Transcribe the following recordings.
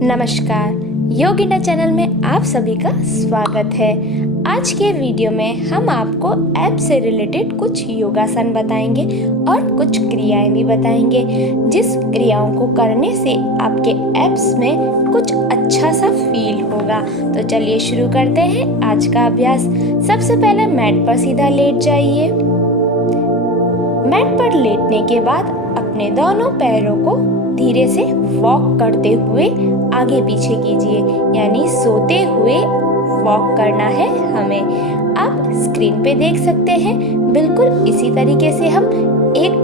नमस्कार, योग India channel में आप सभी का स्वागत है। आज के वीडियो में हम आपको एब्स से रिलेटेड कुछ योगासन बताएंगे और कुछ क्रियाएं भी बताएंगे, जिस क्रियाओं को करने से आपके एब्स में कुछ अच्छा सा फील होगा। तो चलिए शुरू करते हैं आज का अभ्यास। सबसे पहले मैट पर सीधा लेट जाइए। मैट पर लेटने के बाद अपने दोनों पैरों को धीरे से वॉक करते हुए आगे पीछे कीजिए, यानी सोते हुए वॉक करना है हमें। आप स्क्रीन पे देख सकते हैं, बिल्कुल इसी तरीके से हम एक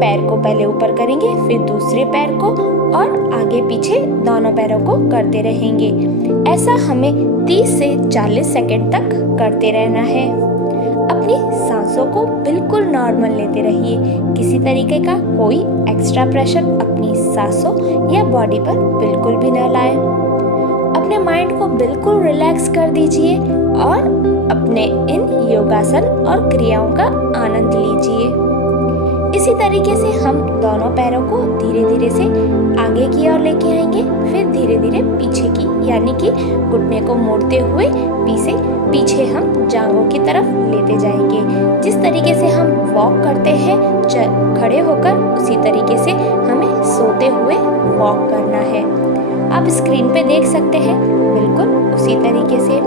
पैर को पहले ऊपर करेंगे, फिर दूसरे पैर को और आगे पीछे दोनों पैरों को करते रहेंगे। ऐसा हमें 30 से 40 सेकंड तक करते रहना है। अपनी सांसों को बिल्कुल नॉर्मल लेते रहिए। किसी तरीके का कोई एक्स्ट्रा प्रेशर अपनी सांसों या बॉडी पर बिल्कुल भी न लाएं। अपने माइंड को बिल्कुल रिलैक्स कर दीजिए और अपने इन योगासन और क्रियाओं का आनंद लीजिए। इसी तरीके से हम दोनों पैरों को धीरे धीरे से आगे की ओर लेके आएंगे, फिर धीरे धीरे पीछे की, यानी कि घुटने को मोड़ते हुए पीछे हम जांघों की तरफ लेते जाएंगे। जिस तरीके से हम वॉक करते हैं खड़े होकर, उसी तरीके से हमें सोते हुए वॉक करना है। आप स्क्रीन पे देख सकते हैं, बिल्कुल उसी तरीके से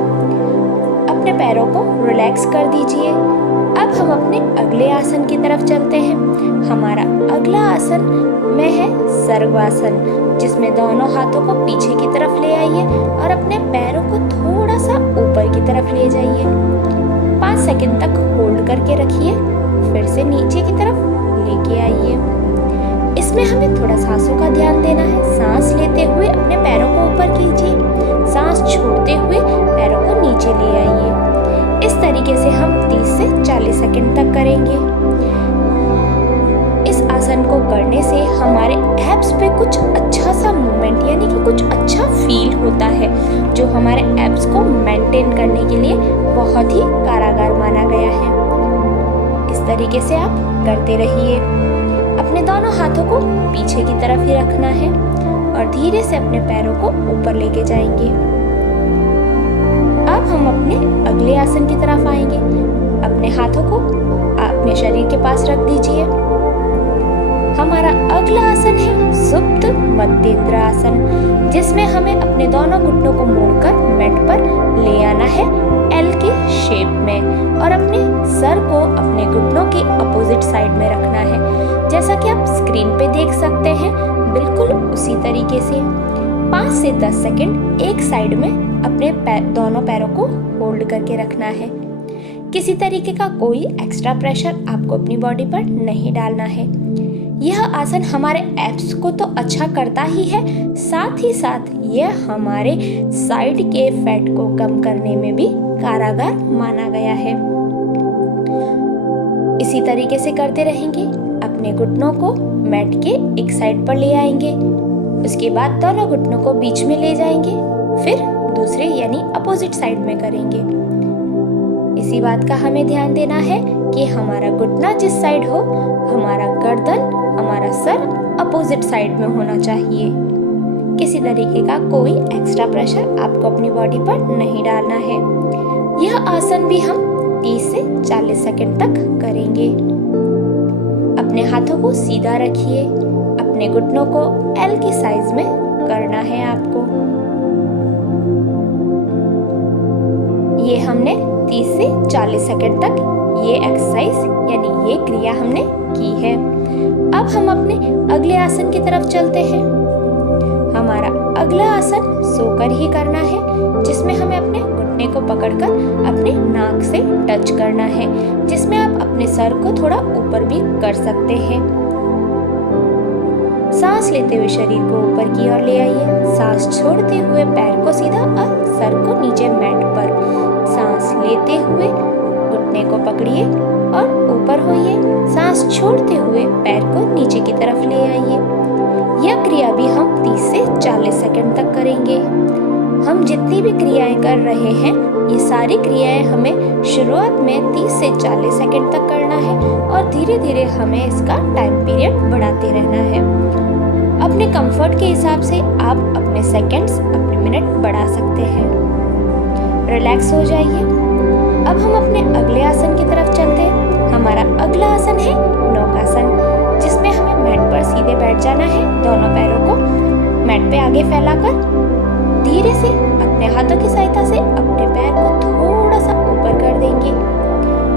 अपने पैरों को रिलैक्स कर दीजिए। अब हम अपने अगले आसन की तरफ चलते हैं। हमारा अगला आसन में है सर्वासन, जिसमें दोनों हाथों को पीछे की तरफ ले आइए और अपने पैरों को थोड़ा सा ऊपर की तरफ ले जाइए। 5 सेकंड तक होल्ड करके रखिए, फिर से नीचे की तरफ लेके आइए। इसमें हमें थोड़ा सांसों का ध्यान देना है। सांस लेते हुए अपने पैरों को ऊपर कीजिए, सांस छोड़ते हुए पैरों को नीचे ले आइए। इस तरीके से हम 30 से 40 सेकंड तक करेंगे। इस आसन को करने से हमारे एब्स पे कुछ अच्छा सा मूवमेंट, यानी कि कुछ अच्छा फील होता है, जो हमारे एब्स को मेंटेन करने के लिए बहुत ही कारगर माना गया है। इस तरीके से आप करते रहिए। अपने दोनों हाथों को पीछे की तरफ ही रखना है और धीरे से अपने पैरों को ऊपर लेके जाएंगे। अब हम अपने अगले आसन की तरफ आएंगे। अपने हाथों को अपने शरीर के पास रख दीजिए। हमारा अगला आसन है सुप्त मध्येंद्र आसन, जिसमें हमें अपने दोनों घुटनों को मोड़कर मैट पर ले आना है एल के शेप में, और अपने सर को अपने घुटनों की अपोजिट साइड में रखना है। जैसा कि आप स्क्रीन पे देख सकते हैं, बिल्कुल उसी तरीके से 5 से 10 सेकंड एक साइड में अपने दोनों पैरों को होल्ड करके रखना है। किसी तरीके का कोई एक्स्ट्रा प्रेशर आपको अपनी बॉडी पर नहीं डालना है। यह आसन हमारे एब्स को तो अच्छा करता ही है, साथ ही साथ यह हमारे साइड के फैट को कम करने में भी कारगर माना गया है। इसी तरीके से करते रहेंगे। अपने घुटनों को मैट के एक साइड पर ले आएंगे, उसके बाद दोनों घुटनों को बीच में ले जाएंगे, फिर दूसरे यानी अपोजिट साइड में करेंगे। इसी बात का हमें ध्यान देना है कि हमारा घुटना जिस साइड हो, हमारा गर्दन, हमारा सर अपोजिट साइड में होना चाहिए। किसी तरीके का कोई एक्स्ट्रा प्रेशर आपको अपनी बॉडी पर नहीं डालना है। यह आसन भी हम 30 से 40 सेकंड तक करेंगे। अपने हाथों को सीधा रखिए। अपने घुटनों को एल की साइज में करना है आपको। ये हमने 30 से 40 सेकंड तक ये एक्सरसाइज यानी ये क्रिया हमने की है। अब हम अपने अगले आसन की तरफ चलते हैं। हमारा अगला आसन सोकर ही करना है, जिसमें हमें अपने घुटने को पकड़कर अपने नाक से टच करना है, जिसमें आप अपने सर को थोड़ा ऊपर भी कर सकते हैं। सांस लेते हुए शरीर को ऊपर की ओर ले आइए। सांस छोड़ते हुए पैर को सीधा और सर को नीचे मैट पर। सांस लेते हुए घुटने को पकड़िए और ऊपर होइए। सांस छोड़ते हुए पैर को नीचे की तरफ ले आइए। यह क्रिया भी हम 30 से 40 सेकंड तक करेंगे। हम जितनी भी क्रियाएं कर रहे हैं, ये सारी क्रियाएं हमें शुरुआत में 30 से 40 सेकंड तक करना है और धीरे धीरे हमें इसका टाइम पीरियड बढ़ाते रहना है। अपने कंफर्ट के हिसाब से आप अपने अपने सेकंड्स, अपने मिनट बढ़ा सकते हैं। रिलैक्स हो जाइए। अब हम अपने अगले आसन की तरफ चलते हैं। हमारा अगला आसन है नौकासन, जिसमें हमें मैट पर सीधे बैठ जाना है। दोनों पैरों को मैट पे आगे फैलाकर धीरे से अपने हाथों की सहायता से अपने पैर को थोड़ा सा ऊपर कर देंगे।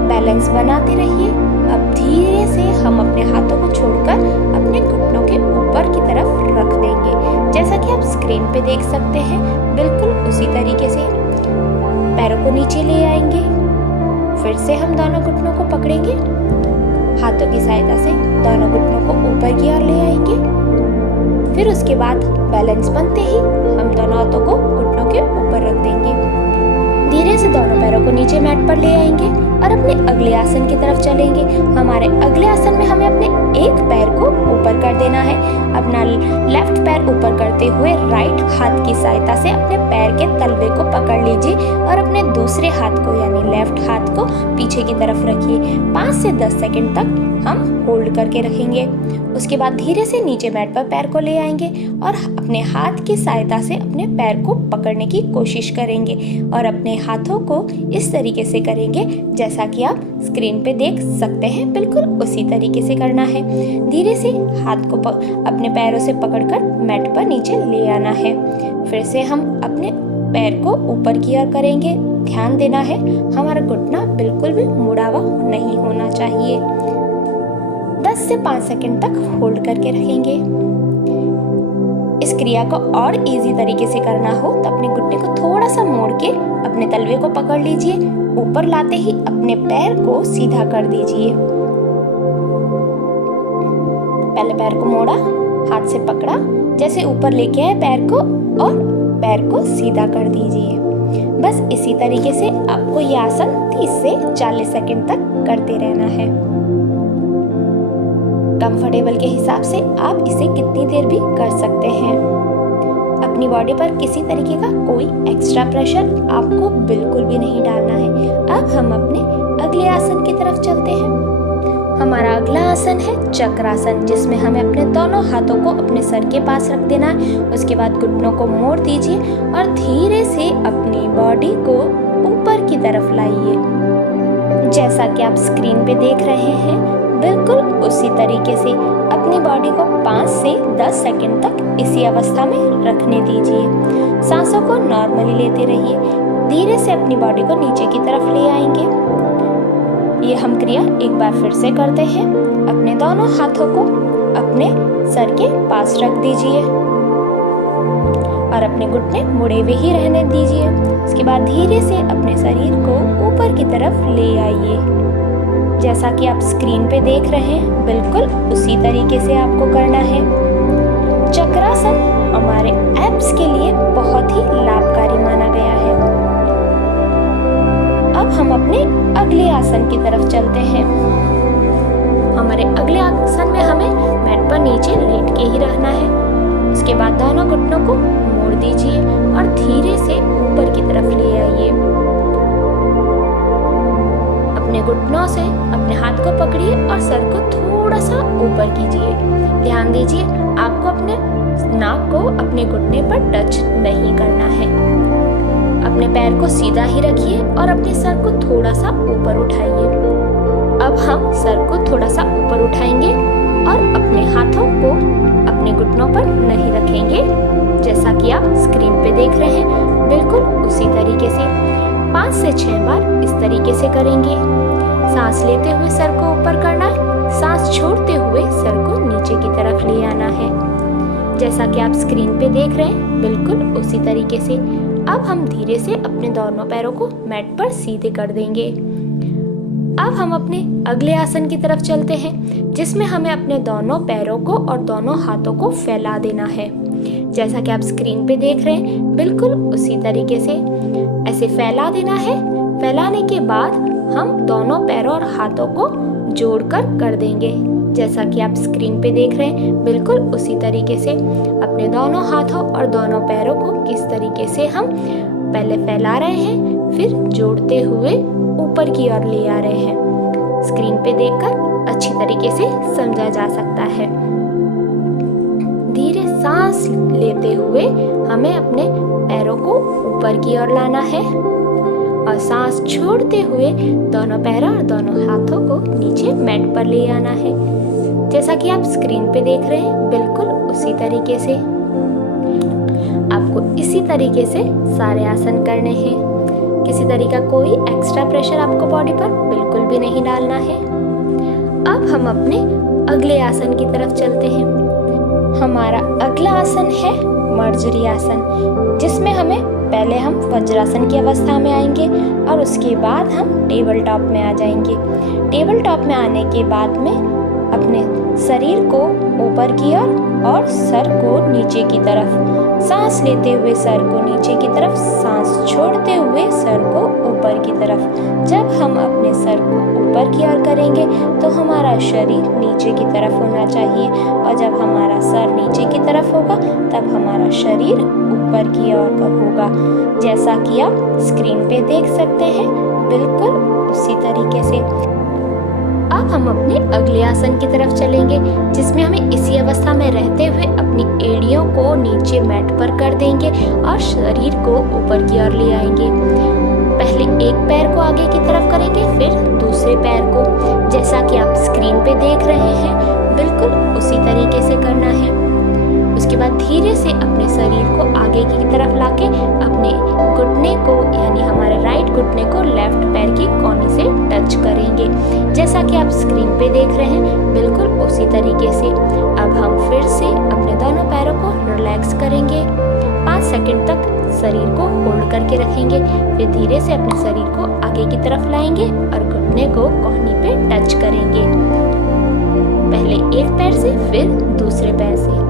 बैलेंस बनाते रहिए। अब धीरे से हम अपने हाथों को छोड़कर अपने घुटनों के ऊपर की तरफ रख देंगे, जैसा कि आप स्क्रीन पे देख सकते हैं। बिल्कुल उसी तरीके से पैरों को नीचे ले आएंगे। फिर से हम दोनों घुटनों को पकड़ेंगे, हाथों की सहायता से दोनों घुटनों को ऊपर की ओर ले आएंगे। फिर उसके बाद बैलेंस बनते ही हम दोनों हाथों को घुटनों के ऊपर रख देंगे। धीरे से दोनों पैरों को नीचे मैट पर ले आएंगे और अपने अगले आसन की तरफ चलेंगे। हमारे अगले आसन में हमें अपने एक पैर को ऊपर कर देना है। अपना लेफ्ट पैर ऊपर करते हुए राइट हाथ की सहायता से अपने पैर के तलवे को पकड़ लीजिए और अपने दूसरे हाथ को यानी लेफ्ट हाथ को पीछे की तरफ रखिए। 5 से 10 सेकंड तक हम होल्ड करके रखेंगे। उसके बाद धीरे से नीचे मैट पर पैर को ले आएंगे और अपने हाथ की सहायता से अपने पैर को पकड़ने की कोशिश करेंगे और अपने हाथों को इस तरीके से करेंगे जैसा कि आप स्क्रीन पे देख सकते हैं। बिल्कुल उसी तरीके से करना है। धीरे से हाथ को अपने पैरों से पकड़कर मैट पर नीचे ले आना है। फिर से हम अपने पैर को ऊपर की ओर करेंगे। ध्यान देना है हमारा घुटना बिल्कुल भी मुड़ा हुआ नहीं होना चाहिए। 10 से 5 सेकंड तक होल्ड करके रखेंगे। इस क्रिया को और इजी तरीके से करना हो तो अपने घुटने को थोड़ा सा मोड़ के अपने तलवे को पकड़ लीजिए। ऊपर लाते ही अपने पैर को सीधा कर दीजिए। पहले पैर को मोड़ा, हाथ से पकड़ा, जैसे ऊपर लेके आए पैर को और पैर को सीधा कर दीजिए। बस इसी तरीके से आपको यह आसन 30 से 40 सेकंड तक करते रहना है। कंफर्टेबल के हिसाब से आप इसे कितनी देर भी कर सकते हैं। अपनी बॉडी पर किसी तरीके का कोई एक्स्ट्रा प्रेशर आपको बिल्कुल भी नहीं डालना है। अब हम अपने अगले आसन की तरफ चलते हैं। हमारा अगला आसन है चक्रासन, जिसमें हमें अपने दोनों हाथों को अपने सर के पास रख देना है। उसके बाद घुटनों को मोड़ दीजिए और धीरे से अपनी बॉडी को ऊपर की तरफ लाइए। जैसा कि आप स्क्रीन पे देख रहे हैं, बिल्कुल उसी तरीके से अपनी बॉडी को 5 से 10 सेकंड तक इसी अवस्था में रखने दीजिए। सांसों को नॉर्मली लेते रहिए। धीरे से अपनी बॉडी को नीचे की तरफ ले आएंगे। ये हम क्रिया एक बार फिर से करते हैं। अपने दोनों हाथों को अपने सर के पास रख दीजिए और अपने घुटने मुड़े हुए ही रहने दीजिए। उसके बाद धीरे से अपने शरीर को ऊपर की तरफ ले आइए। जैसा कि आप स्क्रीन पे देख रहे हैं, बिल्कुल उसी तरीके से आपको करना है। चक्रासन हमारे एब्स के लिए बहुत ही लाभकारी माना गया है। अब हम अपने अगले आसन की तरफ चलते हैं। हमारे अगले आसन में हमें मैट पर नीचे लेट के ही रहना है। उसके बाद दोनों घुटनों को मोड़ दीजिए और धीरे से ऊपर की तरफ ले आइए। अपने घुटनों से अपने हाथ को पकड़िए और सर को थोड़ा सा ऊपर कीजिए। ध्यान दीजिए आपको अपने नाक को अपने घुटने पर टच नहीं करना है। अपने पैर को सीधा ही रखिए और अपने सर को थोड़ा सा ऊपर उठाइए। अब हम सर को थोड़ा सा ऊपर उठाएंगे और अपने हाथों को अपने घुटनों पर नहीं रखेंगे। जैसा कि आप स्क्रीन पे देख रहे हैं, बिल्कुल उसी तरीके से 5 से 6 बार इस तरीके से करेंगे। सांस लेते हुए सर को ऊपर करना है, सांस छोड़ते हुए सर को नीचे की तरफ ले आना है। जैसा कि आप स्क्रीन पे देख रहे हैं, बिल्कुल उसी तरीके से। अब हम धीरे से अपने दोनों पैरों को मैट पर सीधे कर देंगे। अब हम अपने अगले आसन की तरफ चलते हैं, जिसमें हमें अपने दोनों पैरों को और दोनों हाथों को फैला देना है। जैसा कि आप स्क्रीन पे देख रहे हैं, बिल्कुल उसी तरीके से ऐसे फैला देना है। फैलाने के बाद हम दोनों पैरों और हाथों को जोड़कर कर देंगे। जैसा कि आप स्क्रीन पे देख रहे हैं, बिल्कुल उसी तरीके से अपने दोनों हाथों और दोनों पैरों को किस तरीके से हम पहले फैला रहे हैं, फिर जोड़ते हुए ऊपर की ओर ले आ रहे हैं। स्क्रीन पे देखकर अच्छी तरीके से समझा जा सकता है। धीरे सांस सांस लेते हुए हमें अपने पैरों को ऊपर की ओर लाना है और सांस छोड़ते हुए दोनों पैरों और दोनों हाथों को नीचे मैट पर ले आना है। जैसा कि आप स्क्रीन पे देख रहे हैं, बिल्कुल उसी तरीके से आपको इसी तरीके से सारे आसन करने हैं। किसी तरह का कोई एक्स्ट्रा प्रेशर आपको बॉडी पर बिल्कुल भी नहीं डालना है। अब हम अपने अगले आसन की तरफ चलते हैं। हमारा अगला आसन है मर्जरी आसन, जिसमें पहले हम वज्रासन की अवस्था में आएंगे और उसके बाद हम टेबल टॉप में आ जाएंगे। टेबल टॉप में आने के बाद में अपने शरीर को ऊपर की ओर और सर को नीचे की तरफ, सांस लेते हुए सर को नीचे की तरफ, सांस छोड़ते हुए सर को ऊपर की तरफ। जब हम अपने सर को ऊपर की ओर करेंगे तो हमारा शरीर नीचे की तरफ होना चाहिए और जब हमारा सर नीचे की तरफ होगा तब हमारा शरीर ऊपर की ओर का होगा। जैसा कि आप स्क्रीन पे देख सकते हैं, बिल्कुल उसी तरीके से। अब हम अपने अगले आसन की तरफ चलेंगे, जिसमें हमें इसी अवस्था में रहते हुए अपनी एड़ियों को नीचे मैट पर कर देंगे और शरीर को ऊपर की ओर ले आएंगे। पहले एक पैर को आगे की तरफ करेंगे, फिर दूसरे पैर को। जैसा कि आप स्क्रीन पे देख रहे हैं, बिल्कुल उसी तरीके से करना है। उसके बाद धीरे से अपने शरीर को आगे की तरफ लाके अपने घुटने को, यानी हमारे राइट घुटने को लेफ्ट पैर की कोहनी से टच करेंगे। जैसा कि आप स्क्रीन पे देख रहे हैं, बिल्कुल उसी तरीके से। अब हम फिर से अपने दोनों पैरों को रिलैक्स करेंगे। 5 सेकंड तक शरीर को होल्ड करके रखेंगे, फिर धीरे से अपने शरीर को आगे की तरफ लाएंगे और घुटने को कोहनी पे टच करेंगे। पहले एक पैर से, फिर दूसरे पैर से।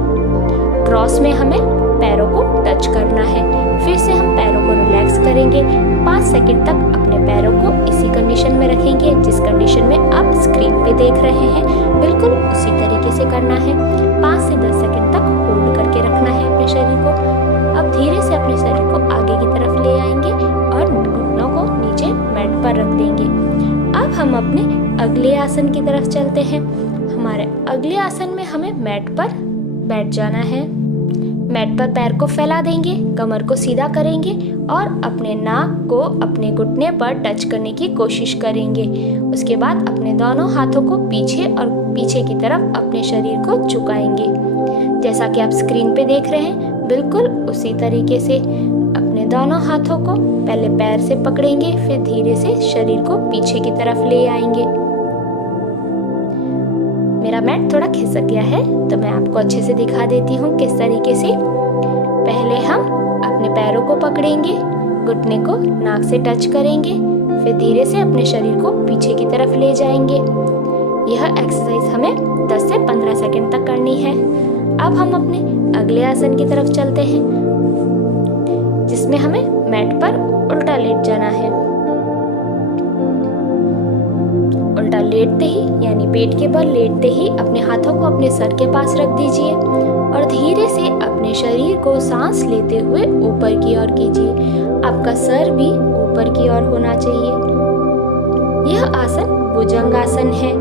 क्रॉस में हमें पैरों को टच करना है। फिर से हम पैरों को रिलैक्स करेंगे। 5 सेकंड तक अपने पैरों को इसी कंडीशन में रखेंगे, जिस कंडीशन में आप स्क्रीन पे देख रहे हैं। बिल्कुल उसी तरीके से करना है। 5 से 10 सेकंड तक होल्ड करके रखना है अपने शरीर को। अब धीरे से अपने शरीर को आगे की तरफ ले आएंगे और घुटनों को नीचे मैट पर रख देंगे। अब हम अपने अगले आसन की तरफ चलते हैं। हमारे अगले आसन में हमें मैट पर बैठ जाना है। मैट पर पैर को फैला देंगे, कमर को सीधा करेंगे और अपने नाक को अपने घुटने पर टच करने की कोशिश करेंगे। उसके बाद अपने दोनों हाथों को पीछे और पीछे की तरफ अपने शरीर को झुकाएंगे। जैसा कि आप स्क्रीन पे देख रहे हैं, बिल्कुल उसी तरीके से अपने दोनों हाथों को पहले पैर से पकड़ेंगे, फिर धीरे से शरीर को पीछे की तरफ ले आएंगे। मेरा मैट थोड़ा खिसक गया है, तो मैं आपको अच्छे से दिखा देती हूँ किस तरीके से। पहले हम अपने पैरों को पकड़ेंगे, घुटने को नाक से टच करेंगे, फिर धीरे से अपने शरीर को पीछे की तरफ ले जाएंगे। यह एक्सरसाइज हमें 10 से 15 सेकंड तक करनी है। अब हम अपने अगले आसन की तरफ चलते हैं, जिसमें हमें मैट पर उल्टा लेट जाना है। उल्टा लेटते ही, यानी पेट के बल लेटते ही अपने हाथों को अपने सर के पास रख दीजिए और धीरे से अपने शरीर को सांस लेते हुए ऊपर की ओर कीजिए। आपका सर भी ऊपर की ओर होना चाहिए। यह आसन भुजंगासन है।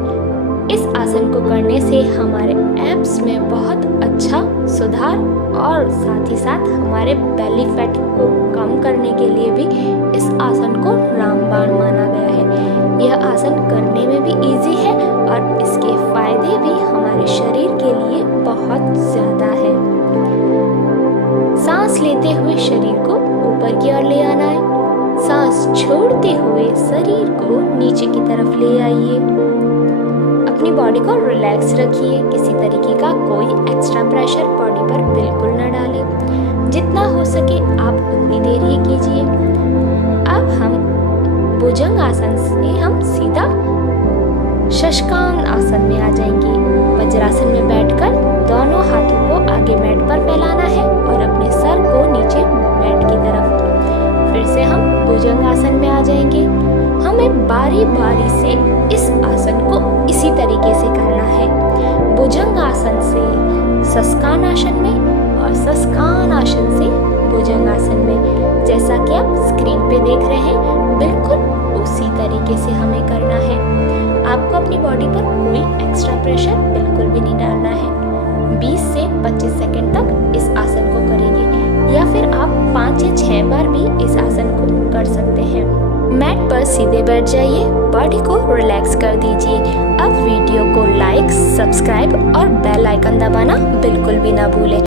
इस आसन को करने से हमारे एब्स में बहुत अच्छा सुधार और साथ ही साथ हमारे बेली फैट को कम करने के लिए भी इस आसन को रामबाण माना गया है। यह आसन करने में भी इजी है और इसके फायदे भी हमारे शरीर के लिए बहुत ज़्यादा है। सांस लेते हुए शरीर को ऊपर की ओर ले आना है। सांस छोड़ते हुए शरीर को नीचे की तरफ ले आइए। अपनी बॉडी को रिलैक्स रखिए। किसी तरीके का कोई एक्स्ट्रा प्रेशर बॉडी पर बिल्कुल न डालें। जितना हो सके आप उतनी देर ही कीजिए। अब हम भुजंग आसन से हम सीधा शशकांग आसन में आ जाएंगे। वज्रासन में बैठकर दोनों हाथों को आगे मैट पर फैलाना है और अपने सर को नीचे मैट की तरफ। फिर से हम भुजंग आसन में आ जाएंगे। हमें बारी बारी से इस आसन को इसी तरीके से करना है। भुजंग आसन से शशकान आसन में और शशकान आसन से भुजंग आसन में। जैसा कि आप स्क्रीन पे देख रहे हैं, बिल्कुल उसी तरीके से हमें करना है। आपको अपनी बॉडी पर कोई एक्स्ट्रा प्रेशर बिल्कुल भी नहीं डालना है। 20 से 25 सेकंड तक इस आसन को करेंगे या फिर आप 5 या 6 बार भी इस आसन को कर सकते हैं। मैट पर सीधे बैठ जाइए, बॉडी को रिलैक्स कर दीजिए। अब वीडियो को लाइक, सब्सक्राइब और बेल आइकन दबाना बिल्कुल भी ना भूलें।